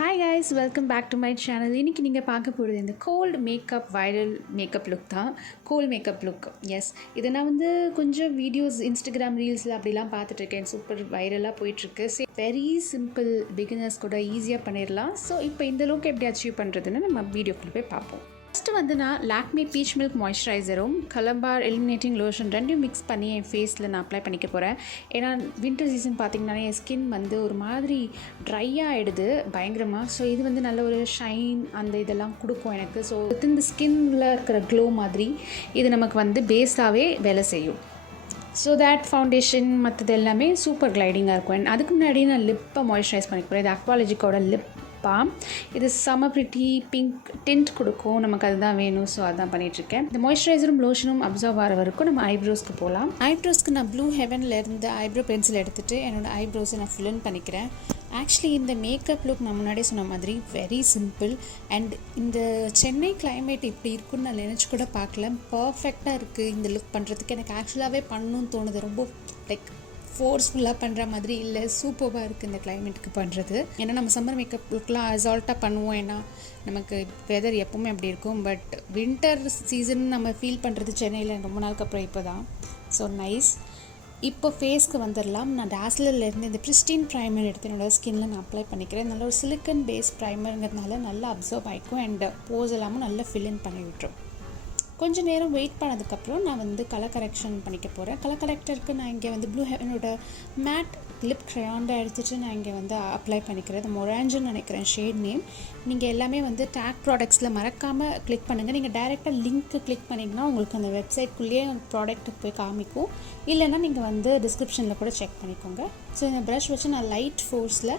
Hi guys, welcome back to my channel. இன்றைக்கி நீங்கள் பார்க்க போகிறது இந்த gold makeup viral makeup look தான். Gold makeup look. எஸ், இதை நான் கொஞ்சம் வீடியோஸ் இன்ஸ்டாகிராம் ரீல்ஸில் அப்படிலாம் பார்த்துட்ருக்கேன். சூப்பர் வைரலாக போயிட்டுருக்கு. வெரி சிம்பிள், பிகினர்ஸ் கூட ஈஸியாக பண்ணிடலாம். ஸோ இப்போ இந்த லுக் எப்படி அச்சீவ் பண்ணுறதுன்னு நம்ம வீடியோக்குள்ளே போய் பார்ப்போம். ஃபஸ்ட்டு நான் லாக்மே பீச் மில்க் மாய்ஸ்சரைசரும் கலம்பார் எலிமினேட்டிங் லோஷன் ரெண்டையும் மிக்ஸ் பண்ணி என் ஃபேஸில் நான் அப்ளை பண்ணிக்க போகிறேன். ஏன்னா வின்டர் சீசன் பார்த்திங்கன்னா என் ஸ்கின் ஒரு மாதிரி ட்ரையாக ஆகிடுது பயங்கரமாக. ஸோ இது நல்ல ஒரு ஷைன் அந்த இதெல்லாம் கொடுக்கும் எனக்கு. ஸோ இந்த ஸ்கின்னில் இருக்கிற க்ளோ மாதிரி இது நமக்கு பேஸாகவே வேலை செய்யும். ஸோ தேட் ஃபவுண்டேஷன் மற்றது எல்லாமே சூப்பர் கிளைடிங்காக இருக்கும். அண்ட் அதுக்கு முன்னாடி நான் லிப்பை மாய்ஸ்சரைஸ் பண்ணிக்க போகிறேன். இது அக்வாலஜிக்கோட லிப் பாம். இது செம பிரிட்டி பிங்க் டிண்ட் கொடுக்கும். நமக்கு அதுதான் வேணும். ஸோ அதுதான் பண்ணிகிட்ருக்கேன். இந்த மாய்ஸ்சரைசரும் லோஷனும் அப்சர்வ் ஆகிற வரைக்கும் நம்ம ஐப்ரோஸ்க்கு போகலாம். ஐப்ரோஸ்க்கு நான் ப்ளூ ஹெவன்லேருந்து ஐப்ரோ பென்சில் எடுத்துகிட்டு என்னோடய ஐப்ரோஸை நான் ஃபில் இன் பண்ணிக்கிறேன். ஆக்சுவலி இந்த மேக்கப் லுக் நான் முன்னாடியே சொன்ன மாதிரி வெரி சிம்பிள். அண்ட் இந்த சென்னை கிளைமேட் இப்படி இருக்குன்னு நான் நினச்சி கூட பார்க்கல. பர்ஃபெக்டாக இருக்குது இந்த லுக் பண்ணுறதுக்கு. எனக்கு ஆக்சுவலாகவே பண்ணணும்னு தோணுது. ரொம்ப லைக் ஃபோர்ஸ்ஃபுல்லாக பண்ணுற மாதிரி இல்லை, சூப்பராக இருக்குது இந்த கிளைமேட்டுக்கு பண்ணுறது. ஏன்னா நம்ம சம்மர் மேக்கப் லுக்லாம் அசால்ட்டாக பண்ணுவோம். ஏன்னா நமக்கு வெதர் எப்போவுமே அப்படி இருக்கும். பட் வின்டர் சீசன் நம்ம ஃபீல் பண்ணுறது சென்னையில் ரொம்ப நாளுக்கு அப்புறம் இப்போ தான். So nice. இப்போ ஃபேஸ்க்கு வந்துடலாம். நான் டாஸ்லர்லேருந்து இந்த பிரிஸ்டின் ப்ரைமர் எடுத்து என்னோடய ஸ்கின்னில் நான் அப்ளை பண்ணிக்கிறேன். நல்ல ஒரு சிலிக்கன் பேஸ் ப்ரைமருங்கிறதுனால நல்லா அப்சர்வ் ஆகிக்கும். அண்ட் போஸ் எல்லாமும் நல்லா ஃபில் இன் பண்ணி விட்டுரும். கொஞ்சம் நேரம் வெயிட் பண்ணதுக்கப்புறம் நான் கலர் கரெக்ஷன் பண்ணிக்க போகிறேன். கலர் கரெக்டருக்கு நான் இங்கே ப்ளூ ஹெவனோட மேட் லிப் க்ரையாண்டை எடுத்துகிட்டு நான் இங்கே அப்ளை பண்ணிக்கிறேன். இது மொராஞ்சுன்னு நினைக்கிறேன் ஷேட் நேம். நீங்கள் எல்லாமே டேக் ப்ராடக்ட்ஸில் மறக்காமல் கிளிக் பண்ணுங்கள். நீங்கள் டைரெக்டாக லிங்க்கு கிளிக் பண்ணிங்கன்னா உங்களுக்கு அந்த வெப்சைட்குள்ளேயே ப்ராடக்ட்டுக்கு போய் காமிக்கும். இல்லைன்னா நீங்கள் டிஸ்கிரிப்ஷனில் கூட செக் பண்ணிக்கோங்க. ஸோ இந்த ப்ரஷ் வச்சு நான் லைட் ஃபோர்ஸில்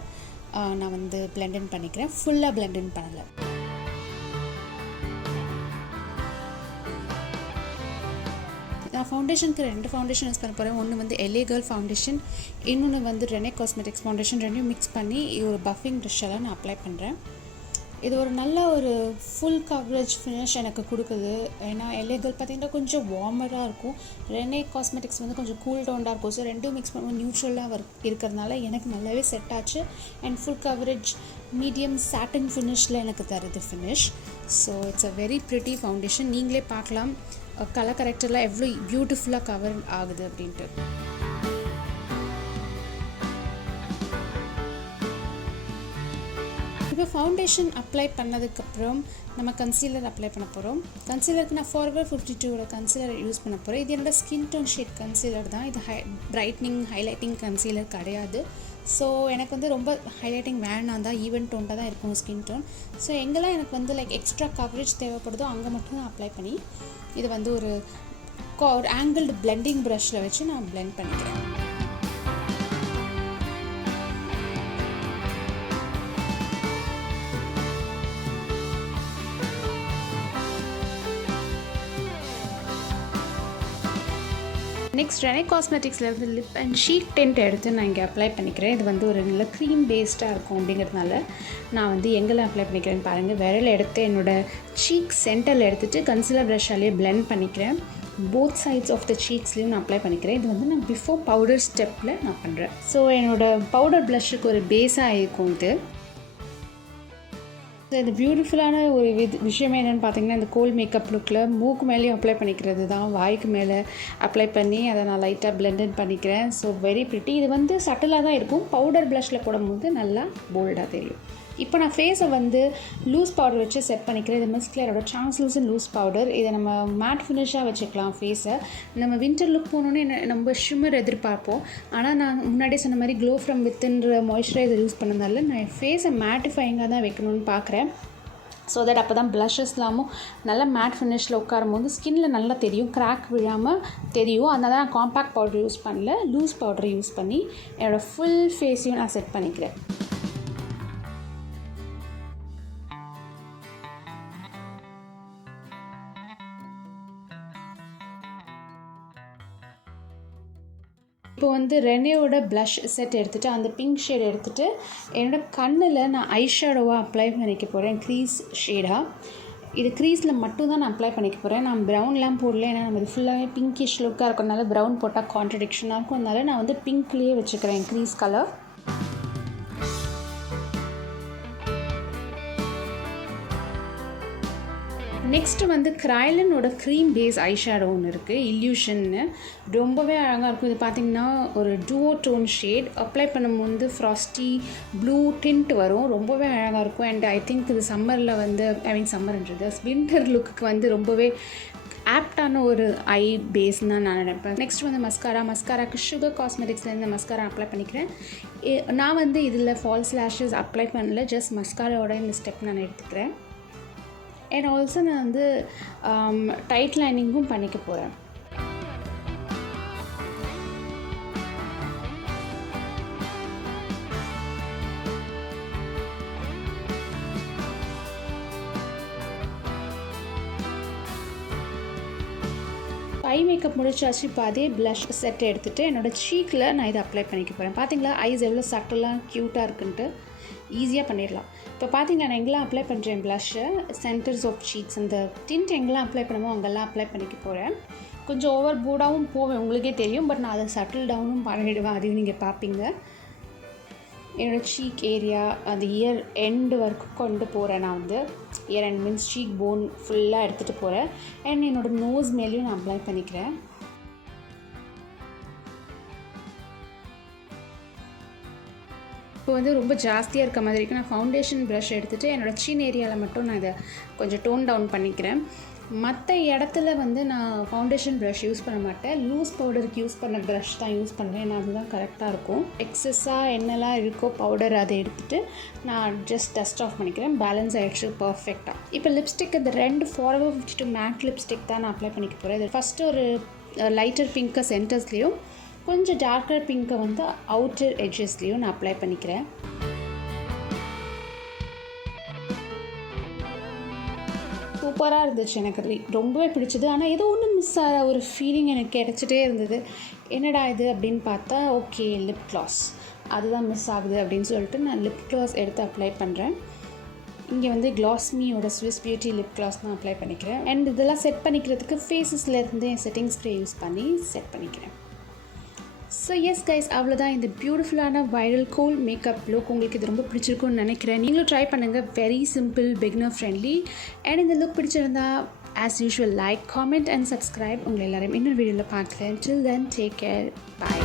நான் பிளெண்ட் இன் பண்ணிக்கிறேன். ஃபுல்லாக பிளெண்ட் இன் பண்ணலை. நான் ஃபவுண்டேஷனுக்கு 2 ஃபவுண்டேஷன் யூஸ் பண்ண போகிறேன். ஒன்று LA கேர்ள் ஃபவுண்டேஷன், இன்னொன்று ரெனே காஸ்மெட்டிக்ஸ் ஃபவுண்டேஷன். ரெண்டையும் மிக்ஸ் பண்ணி ஒரு பஃபிங் ப்ரஷ்ஷெல்லாம் நான் அப்ளை பண்ணுறேன். இது ஒரு நல்ல ஒரு ஃபுல் கவரேஜ் ஃபினிஷ் எனக்கு கொடுக்குது. ஏன்னா LA கேர்ள் பார்த்திங்கன்னா கொஞ்சம் வார்மராக இருக்கும். ரெனே காஸ்மெட்டிக்ஸ் கொஞ்சம் கூல் டவுனாக இருக்கும். ஸோ ரெண்டும் மிக்ஸ் பண்ணும்போது நியூட்ரலாக இருக்கிறதுனால எனக்கு நல்லாவே செட் ஆச்சு. And full coverage medium satin ஃபினிஷில் எனக்கு தருது finish. So it's a very pretty foundation. நீங்களே பார்க்கலாம் கலர் கரெக்டர்லாம் எவ்வளோ பியூட்டிஃபுல்லாக கவர் ஆகுது அப்படின்ட்டு. இப்போ ஃபவுண்டேஷன் அப்ளை பண்ணதுக்கப்புறம் நம்ம கன்சீலர் அப்ளை பண்ண போகிறோம். கன்சீலருக்கு நான் Forever 52 கன்சீலர் யூஸ் பண்ண போகிறேன். இது என்னோடய ஸ்கின் டோன் ஷேட் கன்சீலர் தான். இது பிரைட்னிங் ஹைலைட்டிங் கன்சீலர் கிடையாது. ஸோ எனக்கு ரொம்ப ஹைலைட்டிங் வேணாம் தான், ஈவன் டோன்ட்டாக தான் இருக்கும் ஸ்கின் டோன். ஸோ எங்கெல்லாம் எனக்கு லைக் எக்ஸ்ட்ரா கவரேஜ் தேவைப்படுதோ அங்கே மட்டும் தான் அப்ளை பண்ணி இது ஒரு ஆங்கிள்டு பிளெண்டிங் ப்ரஷ்ஷில் வச்சு நான் பிளெண்ட் பண்ணிக்கிறேன். நெக்ஸ்ட் ரெனே காஸ்மெட்டிக்ஸில் லிப் அண்ட் ஷீக் டென்ட் எடுத்து நான் இங்கே அப்ளை பண்ணிக்கிறேன். இது ஒரு நல்ல க்ரீம் பேஸ்டாக இருக்கும் அப்படிங்கிறதுனால நான் எங்கெல்லாம் அப்ளை பண்ணிக்கிறேன்னு பாருங்கள். விரல் எடுத்து என்னோடய சீக் சென்டரில் எடுத்துகிட்டு கன்சீலர் ப்ரஷ்ஷாலேயே பிளெண்ட் பண்ணிக்கிறேன். போத் சைட்ஸ் ஆஃப் த சீக்ஸ்லேயும் நான் அப்ளை பண்ணிக்கிறேன். இது நான் பிஃபோர் பவுடர் ஸ்டெப்பில் நான் பண்ணுறேன். ஸோ என்னோடய பவுடர் ப்ளஷ்ஷுக்கு ஒரு பேஸாக இருக்கும் இது. இந்த பியூட்டிஃபுல்லான ஒரு விஷயமே என்னென்னு பார்த்தீங்கன்னா, இந்த கோல்ட் மேக்கப் லுக்கில் மூக்கு மேலேயும் அப்ளை பண்ணிக்கிறது தான். வாய்க்கு மேலே அப்ளை பண்ணி அதை நான் லைட்டாக பிளெண்ட் பண்ணிக்கிறேன். So very pretty. இது சட்டிலாக தான் இருக்கும். பவுடர் ப்ளஷில் போடும்போது நல்லா போல்டாக தெரியும். இப்போ நான் ஃபேஸை லூஸ் பவுடர் வச்சு செட் பண்ணிக்கிறேன். இது மிஸ்க்லரோட டிரான்ஸ்லூசன்ட் லூஸ் பவுடர். இதை நம்ம மேட் ஃபினிஷாக வச்சுக்கலாம் ஃபேஸை. நம்ம வின்டர் லுக் போனோன்னே நம்ம ஷிம்மர் எதிர்பார்ப்போம். ஆனால் நான் முன்னாடியே சொன்ன மாதிரி க்ளோ ஃப்ரம் வித்தின்ற மாய்ஸ்சரைசர் யூஸ் பண்ணதால நான் ஃபேஸை மேட்டிஃபையிங்காக தான் வைக்கணும்னு பார்க்குறேன். ஸோ தட் அப்போ தான் ப்ளஷஸ்லாமும் நல்லா மேட் ஃபினிஷில் உட்காரும் போது ஸ்கின்னில் நல்லா தெரியும், கிராக் விழாமல் தெரியும். அதனால நான் காம்பேக்ட் பவுடர் யூஸ் பண்ணல, லூஸ் பவுடரை யூஸ் பண்ணி என்னோடய ஃபுல் ஃபேஸையும் நான் செட் பண்ணிக்கிறேன். இப்போ ரெனேயோட ப்ளஷ் செட் எடுத்துகிட்டு அந்த பிங்க் ஷேட் எடுத்துகிட்டு என்னோடய கண்ணில் நான் ஐ ஷேடோவாக அப்ளை பண்ணிக்க போகிறேன். க்ரீஸ் ஷேடாக இது க்ரீஸில் மட்டும் தான் நான் அப்ளை பண்ணிக்க போகிறேன். நான் ப்ரௌன்லாம் போடல. ஏன்னா நம்ம இது ஃபுல்லாகவே பிங்கிஷ் லுக்காக இருக்கிறதுனால ப்ரௌன் போட்டால் கான்ட்ரடிக்ஷனாக இருக்கும். அதனால நான் பிங்க்லேயே வச்சுக்கிறேன் க்ரீஸ் கலர். நெக்ஸ்ட்டு வந்து kryolanோட க்ரீம் பேஸ் ஐஷேடோ ஒன்று இருக்குது, இல்யூஷன்னு. ரொம்பவே அழகாக இருக்கும். இது பார்த்திங்கன்னா ஒரு டூவோ டோன் ஷேட். அப்ளை பண்ணும்போது ஃப்ராஸ்டி ப்ளூ டிண்ட் வரும். ரொம்பவே அழகாக இருக்கும். அண்ட் ஐ திங்க் இது சம்மரில் வந்து சம்மர்ன்றது வின்டர் லுக்கு வந்து ரொம்பவே ஆப்டான ஒரு ஐ பேஸ்ன்னு தான் நான் நினைப்பேன். நெக்ஸ்ட் வந்து மஸ்காராக்கு சுகர் காஸ்மெட்டிக்ஸ்லேருந்து மஸ்காரா அப்ளை பண்ணிக்கிறேன். நான் வந்து இதில் ஃபால்ஸ் லேஷஸ் அப்ளை பண்ணல, ஜஸ்ட் மஸ்காராவோட இந்த ஸ்டெப் நான் எடுத்துக்கிறேன். அண்ட் ஆல்சோ நான் வந்து டைட் லைனிங்கும் பண்ணிக்க போகிறேன். ஐ மேக்கப் முடிச்சாச்சு. இப்போ அதே ப்ளஷ் செட் எடுத்துகிட்டு என்னோடய சீக்கில் நான் இதை அப்ளை பண்ணிக்க போகிறேன். பார்த்தீங்களா ஐஸ் எவ்வளோ சட்டலாக க்யூட்டாக இருக்குன்ட்டு. ஈஸியாக பண்ணிடலாம். இப்போ பார்த்தீங்கன்னா நான் எங்கெல்லாம் அப்ளை பண்ணுறேன் ப்ளஷ்ஷை, சென்டர்ஸ் ஆஃப் சீக்ஸ், அந்த டிண்ட் எங்கெல்லாம் அப்ளை பண்ணுமோ அங்கெல்லாம் அப்ளை பண்ணிக்க போகிறேன். கொஞ்சம் ஓவர் போர்டாகவும் போவேன், உங்களுக்கே தெரியும். பட் நான் அதை சட்டில் டவுனும் பண்ணிவிடுவேன், அதையும் நீங்கள் பார்ப்பீங்க. என்னோடய சீக் ஏரியா அந்த இயர் எண்டு வரைக்கும் கொண்டு போகிறேன். நான் வந்து இயர் எண்ட் மீன்ஸ் சீக் போன் ஃபுல்லாக எடுத்துகிட்டு போகிறேன். அண்ட் என்னோடய நோஸ் மேலேயும் நான் அப்ளை பண்ணிக்கிறேன். இப்போ வந்து ரொம்ப ஜாஸ்தியாக இருக்க மாதிரி இருக்குது. நான் ஃபவுண்டேஷன் ப்ரஷ் எடுத்துகிட்டு என்னோடய சின் ஏரியாவில் மட்டும் நான் இதை கொஞ்சம் டோன் டவுன் பண்ணிக்கிறேன். மற்ற இடத்துல வந்து நான் ஃபவுண்டேஷன் ப்ரஷ் யூஸ் பண்ண மாட்டேன். லூஸ் பவுடருக்கு யூஸ் பண்ண ப்ரஷ் தான் யூஸ் பண்ணுறேன். நான் அதுதான் கரெக்டாக இருக்கும். எக்ஸஸாக என்னெல்லாம் இருக்கோ பவுடர் அதை எடுத்துகிட்டு நான் ஜஸ்ட் டஸ்ட் ஆஃப் பண்ணிக்கிறேன். பேலன்ஸ் ஆகிடுச்சு பர்ஃபெக்டாக. இப்போ லிப்ஸ்டிக் இந்த 2 Forever 52 மேட் லிப்ஸ்டிக் தான் நான் அப்ளை பண்ணிக்க போகிறேன். இது ஃபஸ்ட்டு ஒரு லைட்டர் பிங்க்கை சென்டர்ஸ்லேயும் கொஞ்சம் டார்க்கர் பிங்க்கை வந்து அவுட்டர் எட்ஜஸ்லேயும் நான் அப்ளை பண்ணிக்கிறேன். சூப்பராக இருந்துச்சு, எனக்கு ரொம்பவே பிடிச்சது. ஆனால் ஏதோ ஒன்று மிஸ் ஆகிற ஒரு ஃபீலிங் எனக்கு கிடச்சிட்டே இருந்தது. என்னடா இது அப்படின்னு பார்த்தா ஓகே லிப் க்ளாஸ் அதுதான் மிஸ் ஆகுது அப்படின்னு சொல்லிட்டு நான் லிப் க்ளாஸ் எடுத்து அப்ளை பண்ணுறேன். இங்கே வந்து க்ளாஸ்மியோட ஸ்விஸ் பியூட்டி லிப் க்ளாஸ் தான் அப்ளை பண்ணிக்கிறேன். அண்ட் இதெல்லாம் செட் பண்ணிக்கிறதுக்கு ஃபேஸஸ்லேருந்து என் செட்டிங் ஸ்ப்ரே யூஸ் பண்ணி செட் பண்ணிக்கிறேன். ஸோ எஸ் கைஸ், அவ்வளோதான் இந்த பியூட்டிஃபுல்லான வைரல் கோல்ட் மேக்கப் லுக். உங்களுக்கு இது ரொம்ப பிடிச்சிருக்குன்னு நினைக்கிறேன். நீங்களும் ட்ரை பண்ணுங்கள். Very simple, beginner friendly. And இந்த லுக் பிடிச்சிருந்தா as usual like, comment and subscribe. உங்களை எல்லாரையும் இன்னொரு வீடியோவில் பார்க்குறேன். டில் தென் டேக் கேர், பை.